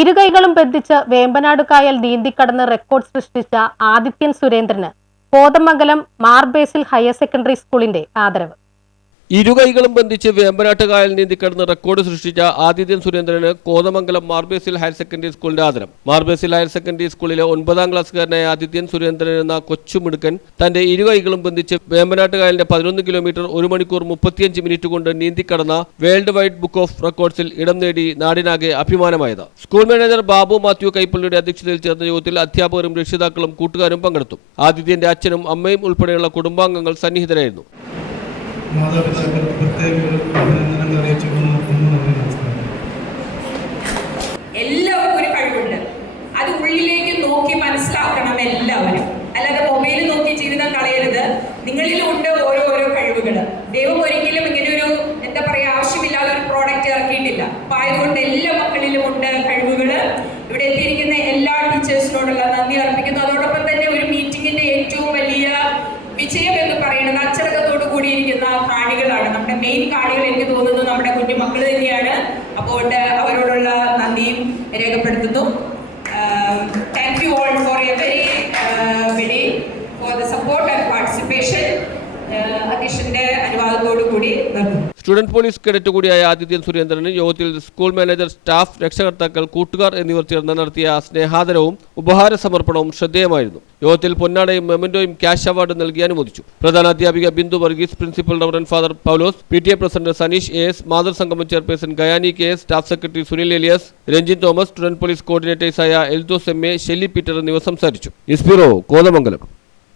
ഇരുകൈകളും ബന്ധിച്ച് വേമ്പനാട് കായൽ നീന്തിക്കടന്ന് റെക്കോർഡ് സൃഷ്ടിച്ച ആദിത്യൻ സുരേന്ദ്രന് കോതമംഗലം മാർ ബേസിൽ ഹയർ സെക്കൻഡറി സ്കൂളിന്റെ ആദരവ്. ഇരുകൈകളും ബന്ധിച്ച് വേമ്പനാട്ട് കായൽ നീന്തിക്കടന്ന് റെക്കോർഡ് സൃഷ്ടിച്ച ആദിത്യൻ സുരേന്ദ്രന് കോതമംഗലം മാർ ബേസിൽ ഹയർ സെക്കൻഡറി സ്കൂളിന്റെ ആദരം. മാർ ബേസിൽ ഹയർ സെക്കൻഡറി സ്കൂളിലെ 9ാം ക്ലാസ്സുകാരനായ ആദിത്യൻ സുരേന്ദ്രൻ എന്ന കൊച്ചുമിടുക്കൻ തന്റെ ഇരുകൈകളും ബന്ധിച്ച് വേമ്പനാട്ട് കായലിന്റെ 11 കിലോമീറ്റർ 1 മണിക്കൂർ 35 മിനിറ്റ് കൊണ്ട് നീന്തിക്കടന്ന വേൾഡ് വൈഡ് ബുക്ക് ഓഫ് റെക്കോർഡ്സിൽ ഇടം നേടി നാടിനാകെ അഭിമാനമായത്. സ്കൂൾ മാനേജർ ബാബു മാത്യു കൈപ്പള്ളിയുടെ അധ്യക്ഷതയിൽ ചേർന്ന യോഗത്തിൽ അധ്യാപകരും രക്ഷിതാക്കളും കൂട്ടുകാരും പങ്കെടുത്തു. ആദിത്യന്റെ അച്ഛനും അമ്മയും ഉൾപ്പെടെയുള്ള കുടുംബാംഗങ്ങൾ സന്നിഹിതരായിരുന്നു. മാതാപിതാക്കൾക്ക് പ്രത്യേക അഭിനന്ദനങ്ങൾ അറിയിച്ചുകൊണ്ട് എല്ലാവർക്കും ഒരു കഴിവുണ്ട്. അത് ഉള്ളിലേക്ക് നോക്കി മനസ്സിലാക്കണം എല്ലാവരും. അല്ലാതെ മൊബൈൽ നോക്കി ജീവിതം കളയരുത്. നിങ്ങളിലുണ്ട് ഓരോ കഴിവുകൾ. ദൈവം ഒരിക്കലും ഇങ്ങനെ ഒരു ആവശ്യമില്ലാതെ ഒരു പ്രോഡക്റ്റ് ഇറക്കിയിട്ടില്ല. അപ്പൊ ആയതുകൊണ്ട് എല്ലാ മക്കളിലും ഉണ്ട് കഴിവുകൾ. ഇവിടെ എത്തിയിരിക്കുന്ന എല്ലാ ടീച്ചേഴ്സിനോടുള്ള നന്ദി അർപ്പിക്കുന്നു. അതോടൊപ്പം തന്നെ ഒരു മീറ്റിംഗിന്റെ ഏറ്റവും വലിയ വിജയം എന്ന് പറയുന്നത് അച്ചടക്കത്തോടു കൂടിയിരിക്കുന്ന കാണികളാണ്. നമ്മുടെ മെയിൻ കാണികൾ എനിക്ക് തോന്നുന്നു നമ്മുടെ കുഞ്ഞു മക്കൾ തന്നെയാണ്. അപ്പോൾ അവരോടുള്ള നന്ദിയും രേഖപ്പെടുത്തുന്നു. Thank you all for a very for the support and participation. അധ്യക്ഷന്റെ അനുവാദത്തോടു കൂടി നിർത്തുന്നു. സ്റ്റുഡന്റ് പോലീസ് കേഡറ്റ് കൂടിയായ ആദിത്യൻ സുരേന്ദ്രന് യോഗത്തിൽ സ്കൂൾ മാനേജർ, സ്റ്റാഫ്, രക്ഷകർത്താക്കൾ, കൂട്ടുകാർ എന്നിവർ ചേർന്ന് നടത്തിയ സ്നേഹാദരവും ഉപഹാര സമർപ്പണവും ശ്രദ്ധേയമായിരുന്നു. യോഗത്തിൽ പൊന്നാടയും മെമന്റോയും ക്യാഷ് അവാർഡ് നൽകി അനുമോദിച്ചു. പ്രധാന അധ്യാപിക Bindu Varghese, principal reverend father Paulose, PTA president Saneesh AS, മാതൃസംഗമം chairperson Gayani KS, staff secretary Sunil Elias, Ranjin Thomas, student police കോർഡിനേറ്റേഴ്സായ എൽദോസ് MA, ഷെല്ലി പീറ്റർ എന്നിവർ സംസാരിച്ചു. News bureau, Kothamangalam.